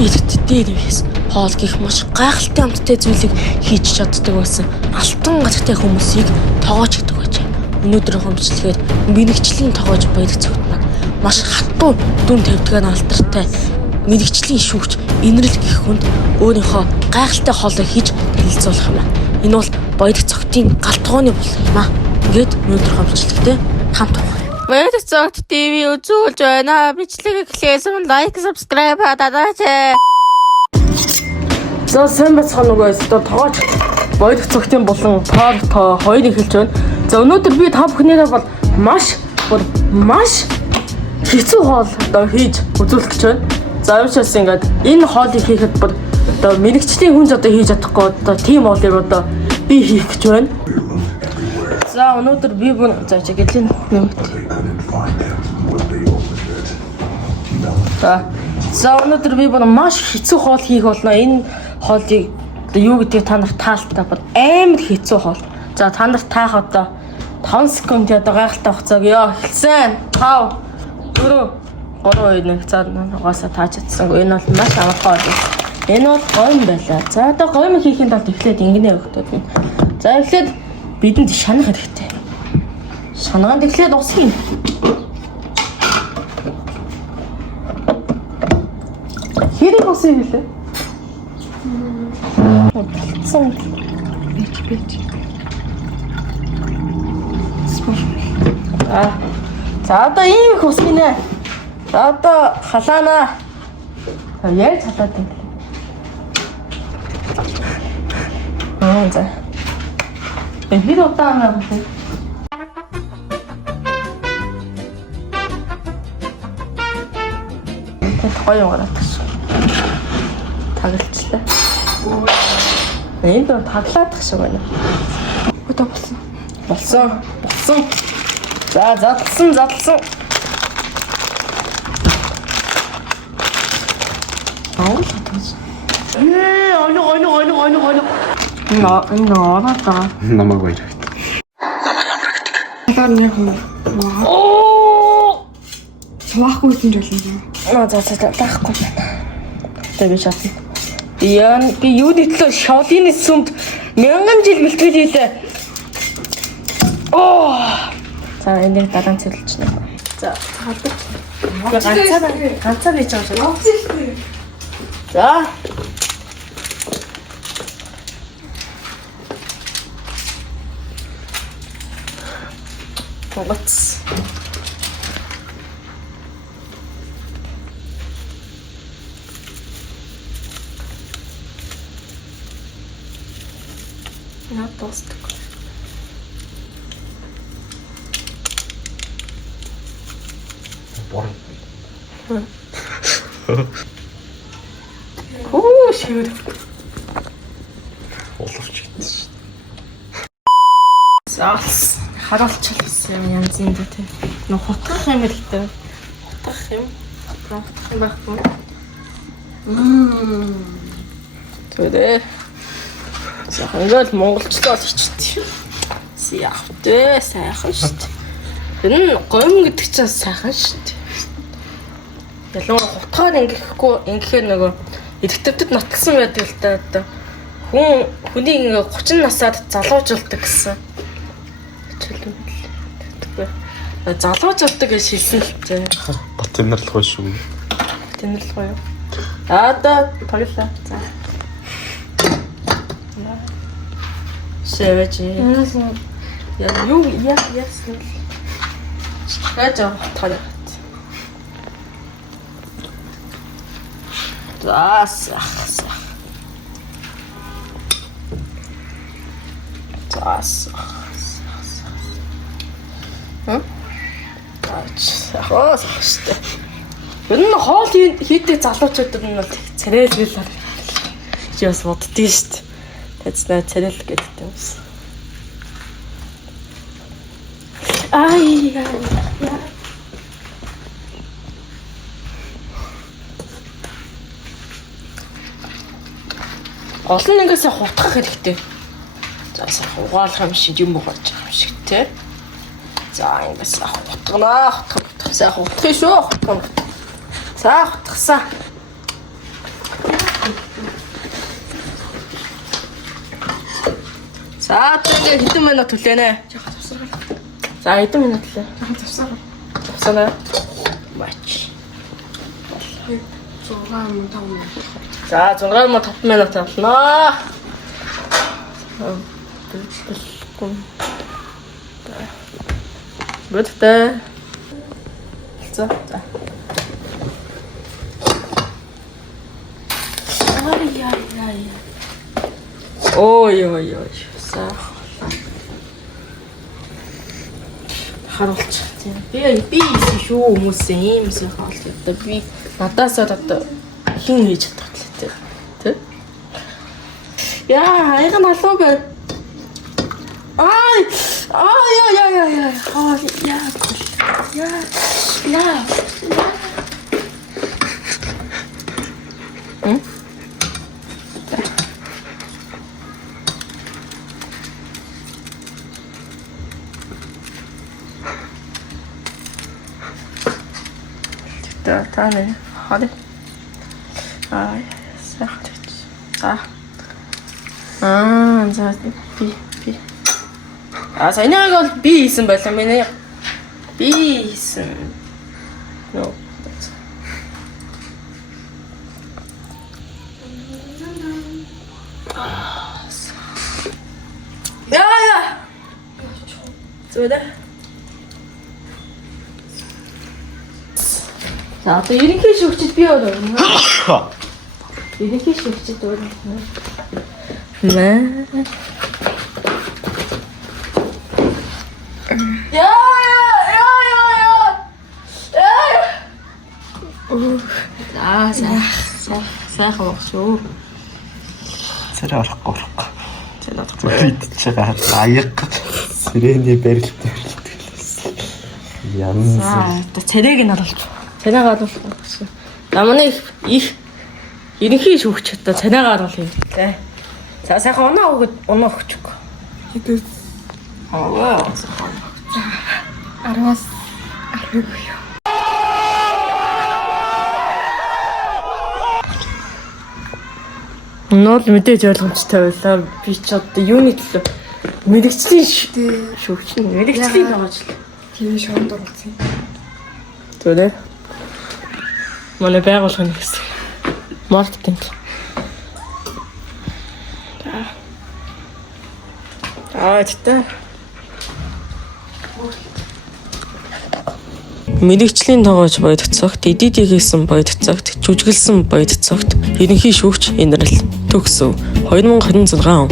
Иргэдтэй нэвээс хоол гих маш гайхалтай амттай зүйлийг хийж чаддаг байсан алтан газартай хүмүүсийг тоогооч гэдэг байж. Өнөөдөр хомчлэхээр мэрэгчлийн тоогооч баяр цогтнаг маш хатуу дүн тавьдгаа алдартай мэрэгчлийн шүүгч инрэл гэх хүнд өөрийнхөө гайхалтай хоолыг хийж танилцуулах юм аа. Энэ бол баяр цогтын галтгооны бол юм аа. Ингээд өнөөдөр хомчлэхдээ хамт байгаа. Баяр цогт ТV үзүүлж байна. Бичлэг эхлэсэн лайк, subscribe хадаач. За сайн бацхан нүгээс тоогооч баяр цогтын болон тоо хоёрыг хэлж байна. За өнөөдөр би та бүхнийгээ бол маш хэцүү хоол хийж үзүүлэх гэж байна. За уушаас ингээд энэ хоолыг хийхэд бол мэрэгчлийн хүн одоо хийж чадахгүй тийм хоолыг би хийх гэж байна. За өнөөдөр би гэлийн нэмт. За өнөөдөр би маш хэцүү хоол хийх болно. Энэ хоолыг юу гэдгийг та нарт таалтаа бол амар хэцүү хоол. За та нарт таах 5 секунд гайхалтай хугацааг эхэлсэн. 5 4 3 2 1 за угаасаа тааж чадсангүй. Энэ бол маш амархан хоол. Энэ бол гойм байлаа. За одоо гойм хийхэд бол эхлээд ингэнэ өгтөд нь. За эхлээд бидэнд шанах хэрэгтэй. Шанаанд эхлээд ус хийн. Хэрэг ус хийлээ. Болцсон. Бич. За одоо ийм их ус хийнэ. За одоо халаана. Яаж халаад юм бэ? За. Бид удаан юм бэ? Гоё юм гараад таш. Таглалчлаа. Энд таглаадах шиг байна. Өдөө болсон. За задлсан. Аул татсан. Оно. Намайг баяр. Цаахгүй юм жолно. За таахгүй байна. Тэгээ шатна. Би юуны төлөө шолын сүмд 1000 жил бэлтгэлээ. За энийг дараа нь цэвэрлэж байна. За хаддаг. Ганцаар хийж байгаа шүү. За. Тогоц. Я толстый. Шивэр. Оловч. Заас харуулчихсан юм янз юм дээ. Нөх хутгах юм л дээ. Хутгах юм байхгүй. Тэгээ. За ингээл монголчлол хийчихдээ. Яахтэй сайхан шүү дээ. Энэ гомн гэдэг чинь сайхан шүү дээ. Ялангуяа хутгаар ингэхээр нөгөө эдгтөвдөд нотолсон байдаг л да одоо. Хүнийг ингээ 30 насаад залуужуулдаг гэсэн. Залуужуулдаг гэж хэлсэн л дээ. Бат тэнэрлэх шүү. Тэнэрлэх юу? Одоо тоглоо. За. Шэвэж. Юу яасан. Яаж авах. Заас. Хөөс. Энэ хоол хийдэг залуучуудад нь бол царайлгэл чи бас боддгий шүү дээ. Тэцнээ царайлг гэдэг юм шиг. Яа. Олон нэгээс хутгах хэрэгтэй. За сайхан угаалах юм шиг юм болж байгаа юм шиг тий. За ингээс хутгах сайхан хутгах шүү. За хутгасан. За тэгээ хэдэн минут хүлээнэ. Яхаа завсаргал. За хэдэн минут лээ. Яхаа завсаргал. Завсана. Мач. 6 минут 5 минут. За 6 минут 5 минут авлаа. Бүттэй. За. Ай. Ой. Саа. Харуулчих тийм. Би ийсэн шүү хүмүүсээ иймсэн хаалт одоо би надаас одоо хин хийж чаддаг тийм. Яа, аяга налуу байна. Ай. Яа. Таны хари. Ай, сайхан. За би. За энэгийг бол би хийсэн байлаа миний. Би хийсэн. Нөө. Яа. Зөөдөө. За одоо ерөнхий шүүгчд би өөр юм. Ерөнхий шүүгчд өөр юм. Сайхан багшгүй. Царай орохгүй. Идчихэж байгаа аяг сирений барилт. Янз. Одоо царайг нь оруулж. Царайг оруулах. Намны их ерөнхий шүүгч одоо царайг оруулах юм. За сайхан оноо өгчөг. Хэдүүс. Аа. 10-аас 10 юу. Нол мэдээж ойлгомжтой байлаа. Би ч одоо юуны төлөө мэрэгчлийн шүүгч нь мэрэгчлийн тоож л. Тийм шоунд оролцсон. Тэгвэл манай байгууллагын гэсэн маркетинг. Тэгтээ мэрэгчлийн тоогооч бодцогт, эдидийг хийсэн бодцогт, жүжиглсэн бодцогт ерөнхий шүүгч Инрэл төгсөв. 2026 он.